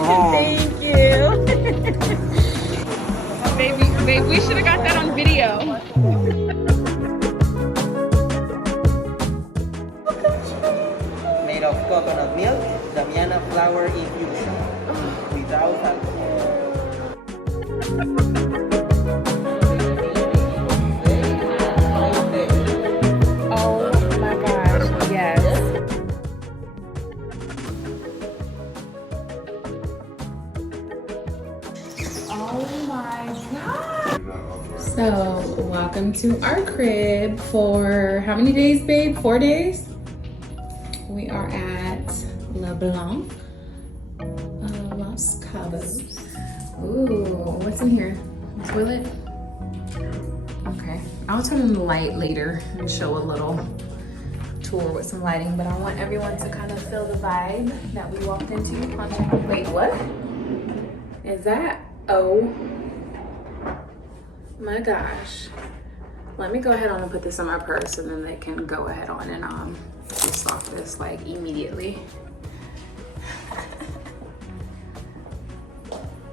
Thank you. Baby, we should have got that on video. Made of coconut milk, Damiana flour infusion, without alcohol. Oh my gosh, yes. Oh my god. So, welcome to our crib for how many days, babe? 4 days? We are at LeBlanc, Los Cabos. Ooh, what's in here? Toilet? Okay, I'll turn on the light later and show a little tour with some lighting, but I want everyone to kind of feel the vibe that we walked into. Wait, what? Is that? Oh my gosh. Let me go ahead on and put this in my purse and then they can go ahead on and restock this like immediately.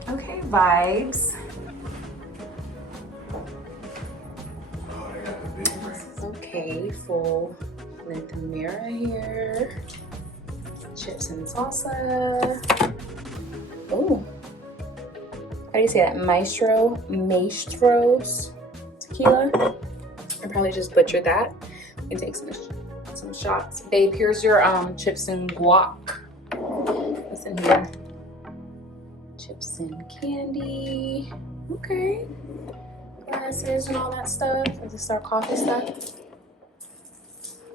Okay, vibes. Okay, full length mirror here. Chips and salsa. Oh, how do you say that? Maestro's tequila. I probably just butchered that. We can take some shots. Babe, here's your chips and guac. What's in here? Chips and candy. Okay. Glasses and all that stuff. Is this our coffee stuff?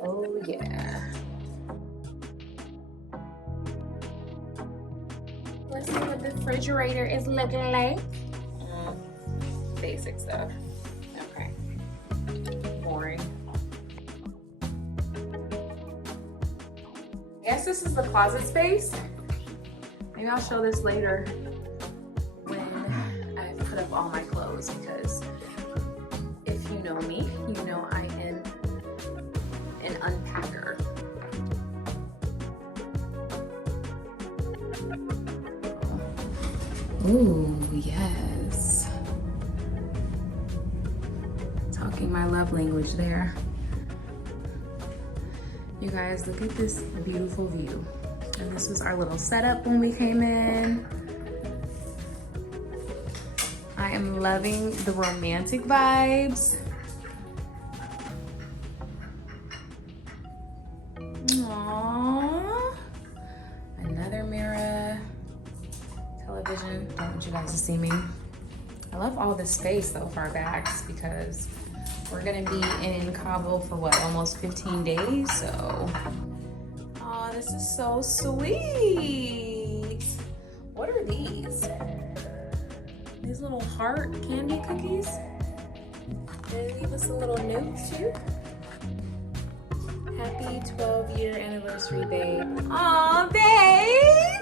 Oh yeah. Let's see what the refrigerator is looking like. Basic stuff. Okay. Boring. I guess this is the closet space. Maybe I'll show this later when I put up all my clothes, because if you know me, you know I am an unpacker. Ooh, yes. Talking my love language there. You guys, look at this beautiful view. And this was our little setup when we came in. I am loving the romantic vibes. Aww. Another mirror. Television. Don't want you guys to see me. I love all the space though for our bags, because we're gonna be in Cabo for what, almost 15 days, so. Oh, this is so sweet. What are these? These little heart candy cookies? They leave us a little note too. Happy 12-year anniversary, babe. Aw, babe.